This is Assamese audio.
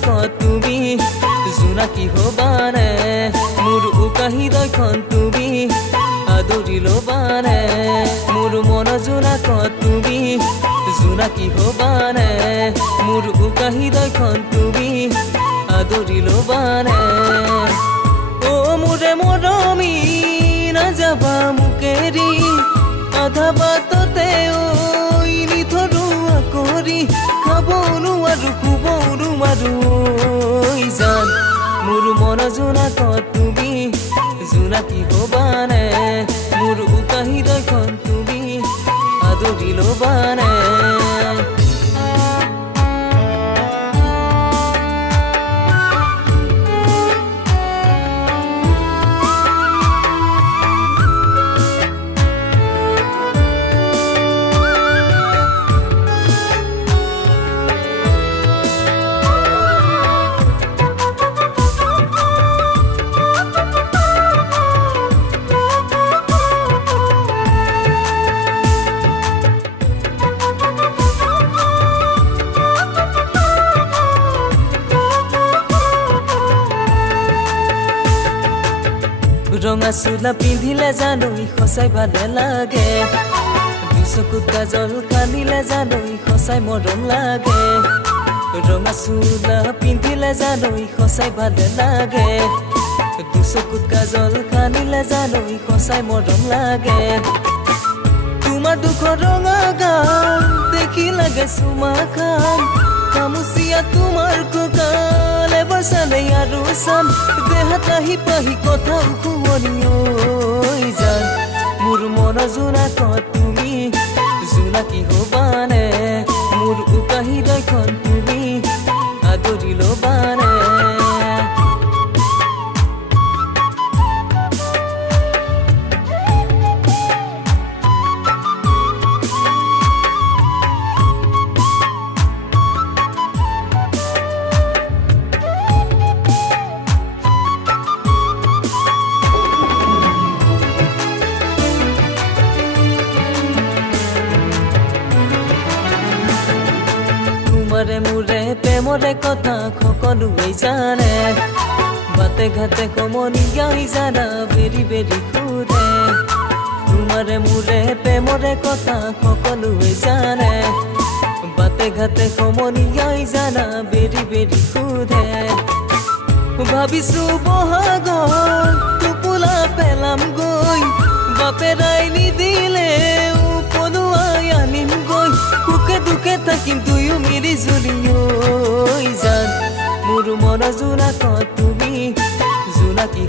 জোনাকত তুমি জোনাকী হবানে মোৰ উকাহি দয়খন তুমি আদৰি লবানে মোৰ মন জোনাকত তুমি জোনাকী হবানে মোৰ উকাহি দয়খন তুমি আদৰি লবানে ও মোৰে মৰমী নাযাবা মোকেৰি আধা বাটতে ঐ নিথৰুৱা কৰি খাব নোৱাৰো শুব নোৱাৰো ঐ জান মোৰ মন জোনাকত তুমি জোনাকী হবানে মোৰ উকাহি দয়খন তুমি আদৰি লবানে ৰঙা চোলা পিন্ধিলে জানৈ সঁচাই ভালে লাগে দুচকুত কাজল সানিলে জানৈ সঁচাই মৰম লাগে ৰঙা চোলা পিন্ধিলে জানৈ সঁচাই ভালে লাগে দুচকুত কাজল সানিলে জানৈ সঁচাই মৰম লাগে তোমাৰ দুখৰ ৰঙা গান দেখি লাগে চুমা খান কামুচিয়া তোমাৰ কঁকাল এবাৰ চালে আৰু চাম দেহাত আহি পাহি কথা শুৱনি ঐ জান মোৰ মন জোনাকত তুমি জোনাকী হবানে মোৰ উকাহি দয়খন তুমি আদৰি লবানে তোমাৰে মোৰে প্ৰেমৰে কথা সকলোৱে জানে বাটে ঘাটে সমনীয়াই জানা বেৰি বেৰি সোধে তোমাৰে মোৰে প্ৰেমৰে কথা সকলোৱে জানে বাটে ঘাটে সমনীয়াই জানা বেৰি বেৰি সোধে ভাবিছো বহাগত টোপোলা পেলাম গৈ বাপেৰাই নিদিলে পদুৱাই আনিম গৈ সুখে দুখে থাকিম দুয়ো মিলি জুলি ঐ জান মোৰ মন জোনাকত তুমি জোনাকী